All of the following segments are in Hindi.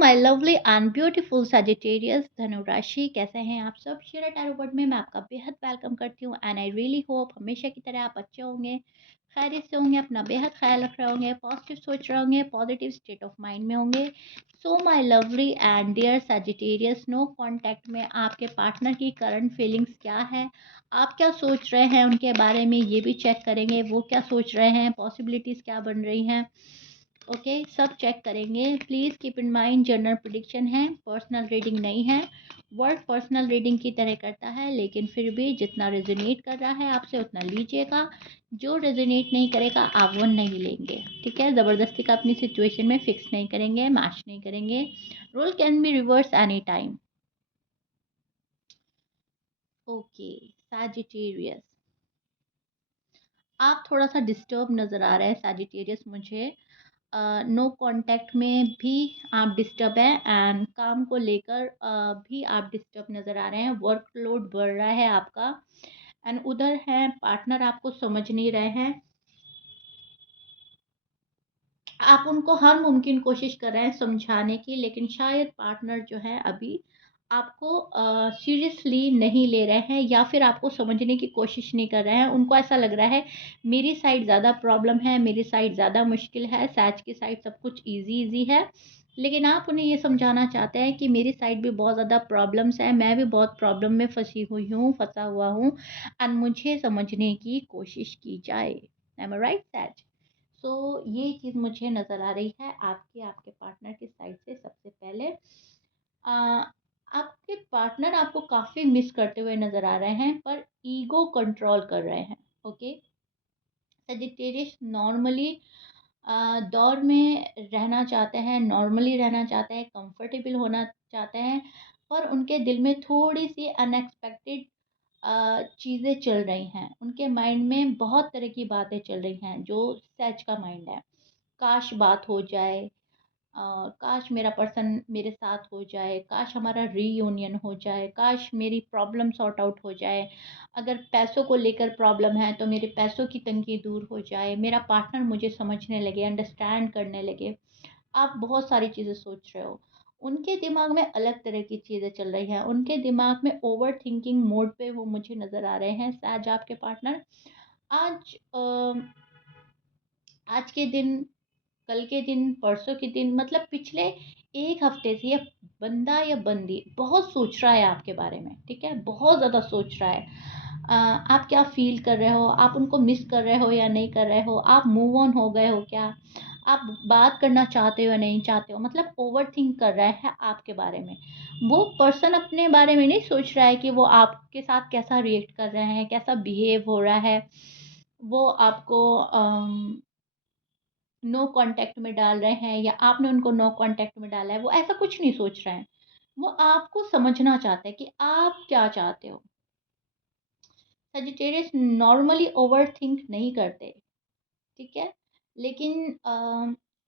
My lovely and beautiful Sagittarius धनु राशि, कैसे हैं आप सब? शेरा टैरो वर्ड में मैं आपका बेहद वेलकम करती हूँ एंड आई रियली होप हमेशा की तरह आप अच्छे होंगे, खैरियत से होंगे, अपना बेहद ख्याल रख रहे होंगे, पॉजिटिव सोच रहे होंगे, पॉजिटिव स्टेट ऑफ माइंड में होंगे। So my lovely and dear Sagittarius, no contact में आपके पार्टनर की करंट फीलिंग्स क्या है, आप क्या सोच रहे हैं उनके बारे में, ये भी चेक करेंगे। वो क्या सोच रहे हैं, पॉसिबिलिटीज़ क्या बन रही हैं, ओके सब चेक करेंगे। Please keep in mind general prediction है, पर्सनल रीडिंग नहीं है। वर्ड पर्सनल रीडिंग की तरह करता है, लेकिन फिर भी जितना रेजोनेट कर रहा है आपसे उतना लीजिएगा। जो रेजोनेट नहीं करेगा आप वो नहीं लेंगे, ठीक है? ज़बरदस्ती का अपनी सिचुएशन में फिक्स नहीं करेंगे, मैच नहीं करेंगे। Role can be reverse any time. Okay Sagittarius, आप थोड़ा सा डिस्टर्ब नज़र आ रहे हैं सैजिटेरियस मुझे। नो कांटेक्ट में भी आप डिस्टर्ब हैं एंड काम को लेकर भी आप डिस्टर्ब नज़र आ रहे हैं। वर्कलोड बढ़ रहा है आपका एंड उधर है पार्टनर आपको समझ नहीं रहे हैं। आप उनको हर मुमकिन कोशिश कर रहे हैं समझाने की, लेकिन शायद पार्टनर जो है अभी आपको सीरियसली नहीं ले रहे हैं या फिर आपको समझने की कोशिश नहीं कर रहे हैं। उनको ऐसा लग रहा है मेरी साइड ज़्यादा प्रॉब्लम है, मेरी साइड ज़्यादा मुश्किल है, सैज की साइड सब कुछ ईजी ईजी है। लेकिन आप उन्हें ये समझाना चाहते हैं कि मेरी साइड भी बहुत ज़्यादा प्रॉब्लम्स है, मैं भी बहुत प्रॉब्लम में फंसी हुई हूँ, फंसा हुआ हूँ एंड मुझे समझने की कोशिश की जाए। एम आई राइट सैज? सो ये चीज़ मुझे नज़र आ रही है आपके आपके पार्टनर की साइड से। सबसे पहले आपके पार्टनर आपको काफ़ी मिस करते हुए नज़र आ रहे हैं, पर ईगो कंट्रोल कर रहे हैं। ओके सजिटेरियस नॉर्मली दौर में रहना चाहते हैं, नॉर्मली रहना चाहते हैं, कंफर्टेबल होना चाहते हैं, पर उनके दिल में थोड़ी सी अनएक्सपेक्टेड चीज़ें चल रही हैं। उनके माइंड में बहुत तरह की बातें चल रही हैं, जो सच का माइंड है। काश बात हो जाए, काश मेरा पर्सन मेरे साथ हो जाए, काश हमारा रीयूनियन हो जाए, काश मेरी प्रॉब्लम सॉर्ट आउट हो जाए। अगर पैसों को लेकर प्रॉब्लम है तो मेरे पैसों की तंगी दूर हो जाए, मेरा पार्टनर मुझे समझने लगे, अंडरस्टैंड करने लगे। आप बहुत सारी चीज़ें सोच रहे हो। उनके दिमाग में अलग तरह की चीज़ें चल रही हैं, उनके दिमाग में ओवर थिंकिंग मोड पे वो मुझे नज़र आ रहे हैं सैज आपके पार्टनर। आज आज के दिन, कल के दिन, परसों के दिन, मतलब पिछले 1 हफ्ते से ये बंदा या बंदी बहुत सोच रहा है आपके बारे में, ठीक है? बहुत ज़्यादा सोच रहा है। आप क्या फ़ील कर रहे हो? आप उनको मिस कर रहे हो या नहीं कर रहे हो? आप मूव ऑन हो गए हो क्या? आप बात करना चाहते हो या नहीं चाहते हो? मतलब ओवरथिंक कर रहा है आपके बारे में। वो पर्सन अपने बारे में नहीं सोच रहा है कि वो आपके साथ कैसा रिएक्ट कर रहे हैं, कैसा बिहेव हो रहा है। वो आपको नो कांटेक्ट में डाल रहे हैं या आपने उनको नो कांटेक्ट में डाला है, वो ऐसा कुछ नहीं सोच रहे हैं। वो आपको समझना चाहते हैं कि आप क्या चाहते हो। सजिटेरियस नॉर्मली ओवरथिंक नहीं करते, ठीक है? लेकिन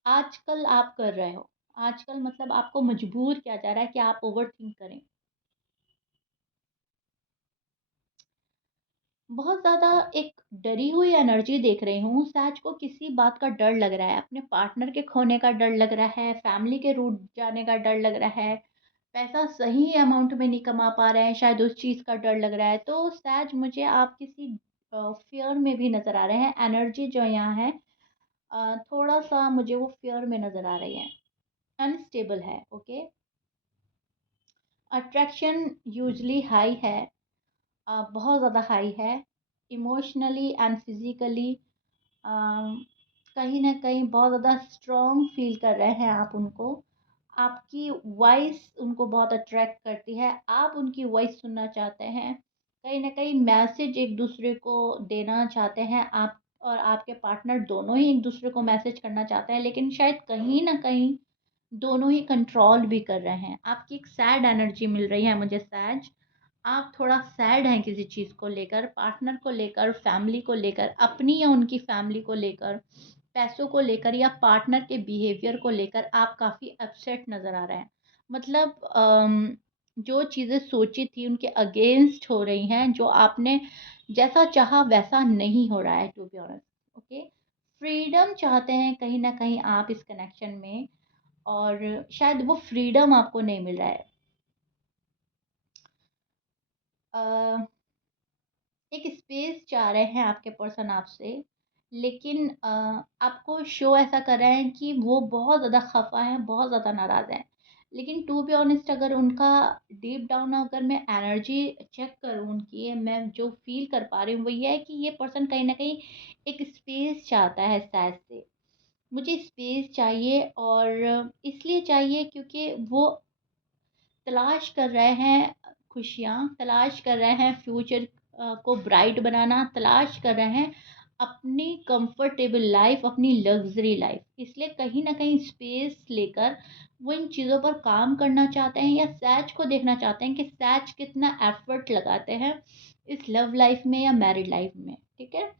आजकल आप कर रहे हो। आजकल मतलब आपको मजबूर किया जा रहा है कि आप ओवरथिंक करें। बहुत ज़्यादा एक डरी हुई एनर्जी देख रही हूँ। सैज को किसी बात का डर लग रहा है, अपने पार्टनर के खोने का डर लग रहा है, फैमिली के रूठ जाने का डर लग रहा है, पैसा सही अमाउंट में नहीं कमा पा रहे हैं, शायद उस चीज़ का डर लग रहा है। तो सैज मुझे आप किसी फ़ियर में भी नज़र आ रहे हैं। एनर्जी जो यहाँ है थोड़ा-सा मुझे वो फ़ियर में नज़र आ रही है, अनस्टेबल है, ओके? अट्रैक्शन यूजुअली हाई है, बहुत ज़्यादा हाई है। इमोशनली एंड फिज़िकली कहीं न कहीं बहुत ज़्यादा स्ट्रॉन्ग फ़ील कर रहे हैं आप उनको। आपकी वॉइस उनको बहुत अट्रैक्ट करती है, आप उनकी वॉइस सुनना चाहते हैं। कहीं न कहीं मैसेज एक-दूसरे को देना चाहते हैं, आप और आपके पार्टनर दोनों ही एक-दूसरे को मैसेज करना चाहते हैं, लेकिन शायद कहीं न कहीं दोनों ही कंट्रोल भी कर रहे हैं। आपकी एक सैड एनर्जी मिल रही है मुझे सैज। आप थोड़ा सैड हैं किसी चीज़ को लेकर, पार्टनर को लेकर, फैमिली को लेकर, अपनी या उनकी फैमिली को लेकर, पैसों को लेकर या पार्टनर के बिहेवियर को लेकर आप काफ़ी अपसेट नज़र आ रहे हैं। मतलब जो चीज़ें सोची थी उनके अगेंस्ट हो रही हैं, जो आपने जैसा चाहा वैसा नहीं हो रहा है to be honest, okay? Freedom चाहते हैं कहीं न कहीं आप इस कनेक्शन में। और शायद वो फ्रीडम आपको नहीं मिल रहा है। अ, एक स्पेस चाह रहे हैं आपके पर्सन आपसे, लेकिन आपको शो ऐसा कर रहे हैं कि वो बहुत ज़्यादा खफ़ा हैं, बहुत ज़्यादा नाराज़ हैं। लेकिन टू बी ऑनेस्ट, अगर उनका डीप डाउन अगर मैं एनर्जी चेक करूँ उनकी, मैं जो फ़ील कर पा रही हूँ वो ये है कि ये पर्सन कहीं न कहीं एक स्पेस चाहता है शायद से। मुझे स्पेस चाहिए, और इसलिए चाहिए क्योंकि वो तलाश कर रहे हैं खुशियाँ, तलाश कर रहे हैं फ्यूचर को ब्राइट बनाना, तलाश कर रहे हैं अपनी कंफर्टेबल लाइफ, अपनी लग्ज़री लाइफ। इसलिए कहीं न कहीं स्पेस लेकर वो इन चीज़ों पर काम करना चाहते हैं, या सैज को देखना चाहते हैं कि सैज कितना एफ़र्ट लगाते हैं इस लव लाइफ में या मैरिड लाइफ में, ठीक है?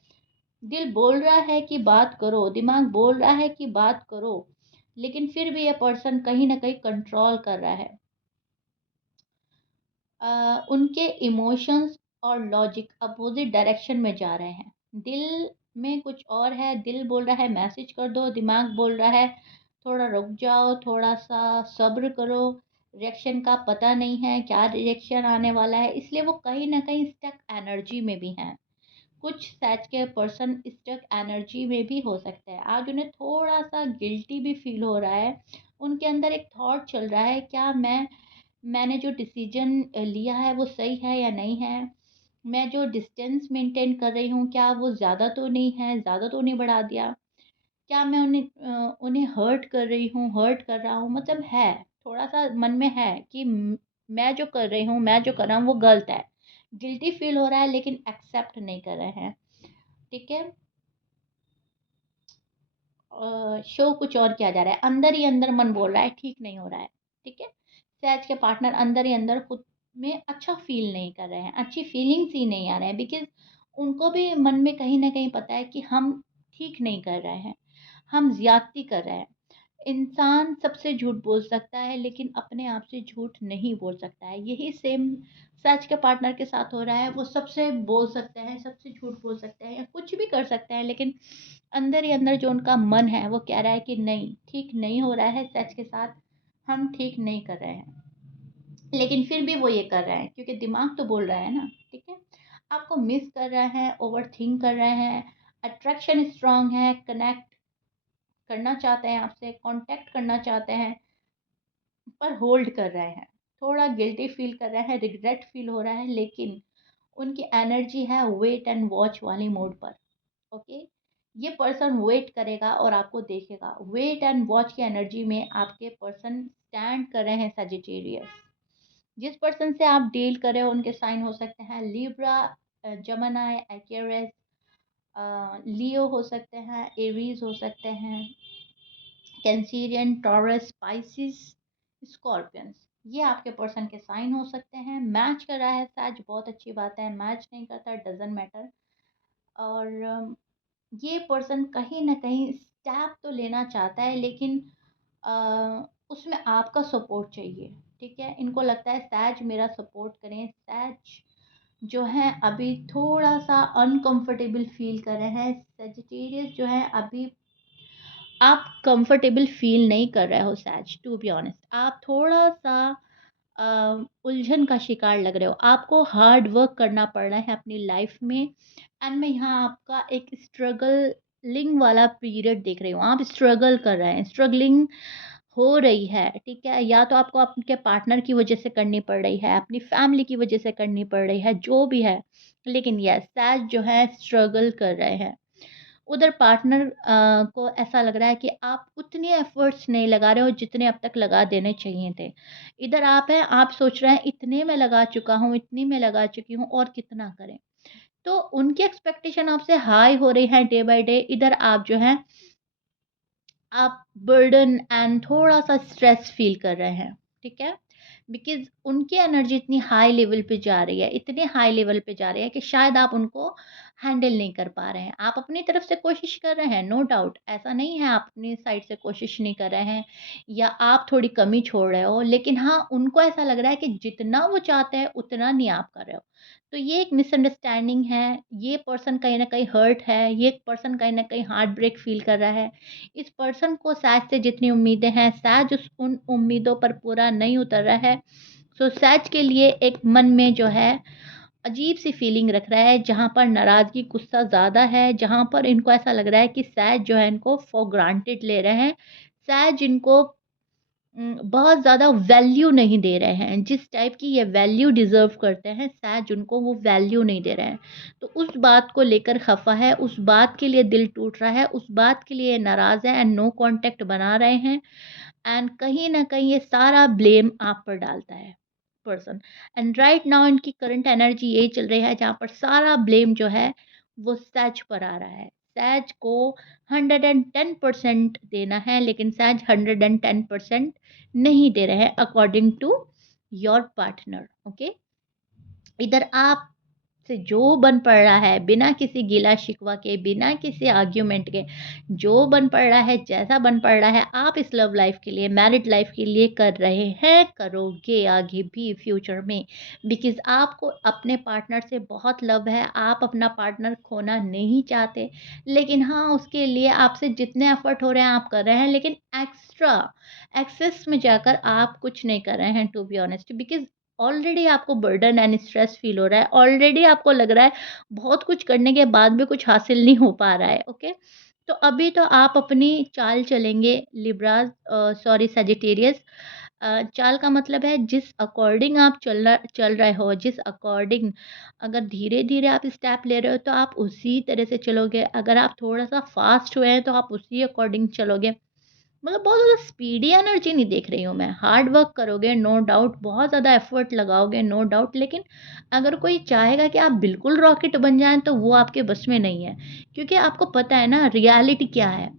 दिल बोल रहा है कि बात करो, दिमाग बोल रहा है कि बात करो, लेकिन फिर भी ये पर्सन कहीं न कहीं कंट्रोल कर रहा है। उनके इमोशंस और लॉजिक अपोजिट डायरेक्शन में जा रहे हैं। दिल में कुछ और है, दिल बोल रहा है मैसेज कर दो, दिमाग बोल रहा है थोड़ा रुक जाओ, थोड़ा सा सब्र करो, रिएक्शन का पता नहीं है क्या रिएक्शन आने वाला है, इसलिए वो कहीं ना कहीं स्टक एनर्जी में भी हैं। कुछ सैच के पर्सन स्टक एनर्जी में भी हो सकते हैं। आज उन्हें थोड़ा सा गिल्टी भी फील हो रहा है। उनके अंदर एक थॉट चल रहा है, क्या मैंने जो डिसीजन लिया है वो सही है या नहीं है? मैं जो डिस्टेंस मेंटेन कर रही हूँ, क्या वो ज़्यादा तो नहीं है, ज़्यादा तो नहीं बढ़ा दिया? क्या मैं उन्हें हर्ट कर रही हूँ, हर्ट कर रहा हूँ? मतलब है, थोड़ा-सा मन में है कि मैं जो कर रही हूँ, मैं जो कर रहा हूँ वो गलत है। गिल्टी फ़ील हो रहा है, लेकिन एक्सेप्ट नहीं कर रहे हैं, ठीक है? शो कुछ और किया जा रहा है, अंदर ही अंदर मन बोल रहा है ठीक नहीं हो रहा है, ठीक है? सहज के पार्टनर अंदर ही अंदर खुद में अच्छा फ़ील नहीं कर रहे हैं, अच्छी फीलिंग्स ही नहीं आ रहे हैं, बिकॉज़ उनको भी मन में कहीं न कहीं पता है कि हम ठीक नहीं कर रहे हैं, हम ज़्यादती कर रहे हैं। इंसान सबसे झूठ बोल सकता है, लेकिन अपने आप से झूठ नहीं बोल सकता है। यही सेम सच के पार्टनर के साथ हो रहा है। वो सबसे बोल सकते हैं, सबसे झूठ बोल सकते हैं या कुछ भी कर सकते हैं, लेकिन अंदर ही अंदर जो उनका मन है वो कह रहा है कि नहीं, ठीक नहीं हो रहा है सच के साथ, हम ठीक नहीं कर रहे हैं। लेकिन फिर भी वो ये कर रहे हैं क्योंकि दिमाग तो बोल रहा है ना, ठीक है? आपको मिस कर रहे हैं, ओवरथिंक कर रहे हैं, अट्रैक्शन स्ट्रॉन्ग है, कनेक्ट करना चाहते हैं आपसे, कॉन्टैक्ट करना चाहते हैं, पर होल्ड कर रहे हैं। थोड़ा गिल्टी फ़ील कर रहे हैं, रिग्रेट फ़ील हो रहा है, लेकिन उनकी एनर्जी है वेट एंड वॉच वाली मोड पर, ओके? ये पर्सन वेट करेगा और आपको देखेगा। वेट एंड वॉच की एनर्जी में आपके पर्सन स्टैंड कर रहे हैं सजिटेरियस। जिस पर्सन से आप डील कर रहे हो उनके साइन हो सकते हैं लिब्रा, जमनाई, एक्वेरियस, लियो हो सकते हैं, एरीज हो सकते हैं, कैंसिरियन, टॉरस, स्पाइसिस, स्कॉर्पियंस। ये आपके पर्सन के साइन हो सकते हैं। मैच कर रहा है सच, बहुत अच्छी बात है। मैच नहीं करता, डजंट मैटर। और ये पर्सन कहीं न कहीं स्टेप तो लेना चाहता है, लेकिन उसमें आपका सपोर्ट चाहिए, ठीक है? इनको लगता है सैज मेरा सपोर्ट करें, सैज जो है अभी थोड़ा-सा अनकंफर्टेबल फ़ील कर रहे हैं। सजिटेरियस जो है अभी आप कंफर्टेबल फ़ील नहीं कर रहे हो सैज, टू बी ऑनेस्ट। आप थोड़ा-सा अ, उलझन का शिकार लग रहे हो। आपको हार्ड वर्क करना पड़ रहा है अपनी लाइफ़ में, एंड मैं यहाँ आपका एक स्ट्रगलिंग वाला पीरियड देख रही हूँ। आप स्ट्रगल कर रहे हैं, स्ट्रगलिंग हो रही है, ठीक है? या तो आपको आपके पार्टनर की वज़ह से करनी पड़ रही है, अपनी फैमिली की वज़ह से करनी पड़ रही है, जो भी है। लेकिन येस, सैज जो है स्ट्रगल कर रहे हैं। उधर पार्टनर को ऐसा लग रहा है कि आप उतने एफर्ट्स नहीं लगा रहे हो जितने अब तक लगा देने चाहिए थे। इधर आप हैं, आप सोच रहे हैं इतने में लगा चुका हूँ, इतनी में लगा चुकी हूँ और कितना करें। तो उनकी एक्सपेक्टेशन आपसे हाई हो रही है डे बाय डे। इधर आप जो है, आप बर्डन एंड थोड़ा-सा स्ट्रेस फ़ील कर रहे हैं, ठीक है? बिकॉज़ उनकी एनर्जी इतनी हाई लेवल पे जा रही है, इतने हाई लेवल पे जा रही है कि शायद आप उनको हैंडल नहीं कर पा रहे हैं। आप अपनी तरफ से कोशिश कर रहे हैं, नो डाउट, ऐसा नहीं है आप अपनी साइड से कोशिश नहीं कर रहे हैं या आप थोड़ी कमी छोड़ रहे हो, लेकिन हाँ, उनको ऐसा लग रहा है कि जितना वो चाहते हैं उतना नहीं आप कर रहे हो। तो ये एक मिसअंडरस्टैंडिंग है, ये पर्सन कहीं न कहीं हर्ट है, ये पर्सन कहीं न कहीं हार्ट ब्रेक फ़ील कर रहा है। इस पर्सन को शायद से जितनी उम्मीदें हैं, शायद उस उन उम्मीदों पर पूरा नहीं उतर रहा है। सो सच के लिए एक मन में जो है अजीब-सी फीलिंग रख रहा है, जहाँ पर नाराज़गी, गुस्सा ज़्यादा है, जहाँ पर इनको ऐसा लग रहा है कि शायद जो है इनको फॉर ग्रांटेड ले रहे हैं, शायद जिनको बहुत ज़्यादा वैल्यू नहीं दे रहे हैं, जिस टाइप की ये वैल्यू डिज़र्व करते हैं, शायद उनको वो वैल्यू नहीं दे रहे हैं। तो उस बात को लेकर खफ़ा है, उस बात के लिए दिल टूट रहा है, उस बात के लिए नाराज़ है एंड नो कॉन्टैक्ट बना रहे हैं। एंड कहीं न कहीं ये सारा ब्लेम आप पर डालता है पर्सन। एंड राइट नाउ इनकी करंट एनर्जी यही चल रही है जहाँ पर सारा ब्लेम जो है वो सैज पर आ रहा है। सैज को 110% देना है, लेकिन सैज 110% नहीं दे रहे हैं according to your partner, okay? इधर आप से जो बन पड़ रहा है बिना किसी गिला-शिकवा के, बिना किसी आर्ग्यूमेंट के, जो बन पड़ रहा है, जैसा बन पड़ रहा है, आप इस लव लाइफ़ के लिए, मैरिड लाइफ़ के लिए कर रहे हैं, करोगे आगे भी फ्यूचर में। बिकॉज़ आपको अपने पार्टनर से बहुत लव है, आप अपना पार्टनर खोना नहीं चाहते। लेकिन हाँ, उसके लिए आपसे जितने एफ़र्ट हो रहे हैं, आप कर रहे हैं, लेकिन एक्स्ट्रा, एक्सेस में जाकर आप कुछ नहीं कर रहे हैं to be honest. Because already आपको बर्डन एंड स्ट्रेस फील हो रहा है, ऑलरेडी आपको लग रहा है बहुत कुछ करने के बाद भी कुछ हासिल नहीं हो पा रहा है, ओके? तो अभी तो आप अपनी चाल चलेंगे लिब्राज़, सॉरी सजिटेरियस, चाल का मतलब है जिस अकॉर्डिंग आप चल रहे हो, जिस अकॉर्डिंग अगर धीरे-धीरे आप स्टेप ले रहे हो तो आप उसी तरह से चलोगे, अगर आप थोड़ा-सा फ़ास्ट हुए हैं तो आप उसी अकॉर्डिंग चलोगे। मतलब बहुत ज़्यादा स्पीडी एनर्जी नहीं देख रही हूँ मैं। हार्ड वर्क करोगे नो डाउट, बहुत ज़्यादा एफ़र्ट लगाओगे नो डाउट, लेकिन अगर कोई चाहेगा कि आप बिल्कुल रॉकेट बन जाएँ तो वो आपके बस में नहीं है। क्योंकि आपको पता है ना रियलिटी क्या है।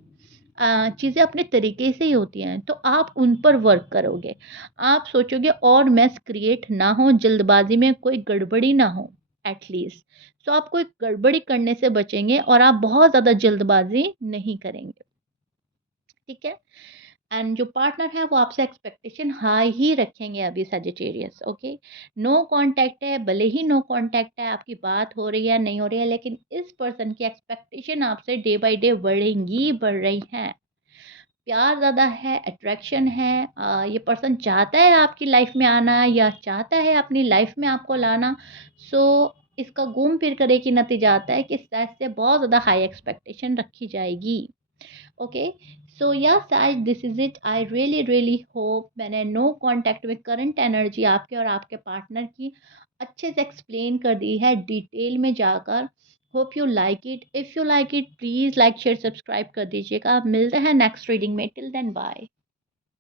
चीज़ें अपने तरीके से ही होती हैं, तो आप उन पर वर्क करोगे। आप सोचोगे और मेस क्रिएट ना हो, जल्दबाज़ी में कोई गड़बड़ी ना हो एट लीस्ट। सो आप कोई गड़बड़ी करने से बचेंगे और आप बहुत ज़्यादा जल्दबाज़ी नहीं करेंगे। ठीक है? एंड जो पार्टनर है वो आपसे एक्सपेक्टेशन हाई ही रखेंगे अभी सजिटेरियस, ओके? नो कांटेक्ट है, भले ही नो कांटेक्ट है, आपकी बात हो रही है नहीं हो रही है, लेकिन इस पर्सन की एक्सपेक्टेशन आपसे डे बाय डे बढ़ेंगी, बढ़ रही हैं। प्यार ज़्यादा है, अट्रैक्शन है, ये पर्सन चाहता है आपकी लाइफ में आना या चाहता है अपनी लाइफ में आपको लाना। सो इसका घूम फिर कर एक ही नतीजा आता है कि शायद से बहुत ज़्यादा हाई एक्सपेक्टेशन रखी जाएगी। ओके, सो यस आज this is it. I really really hope मैंने नो कांटेक्ट में करंट एनर्जी आपके और आपके पार्टनर की अच्छे से एक्सप्लेन कर दी है डिटेल में जाकर। Hope you like it, if you like it please like share subscribe कर दीजिएगा। मिलते हैं नेक्स्ट रीडिंग में, टिल देन बाय।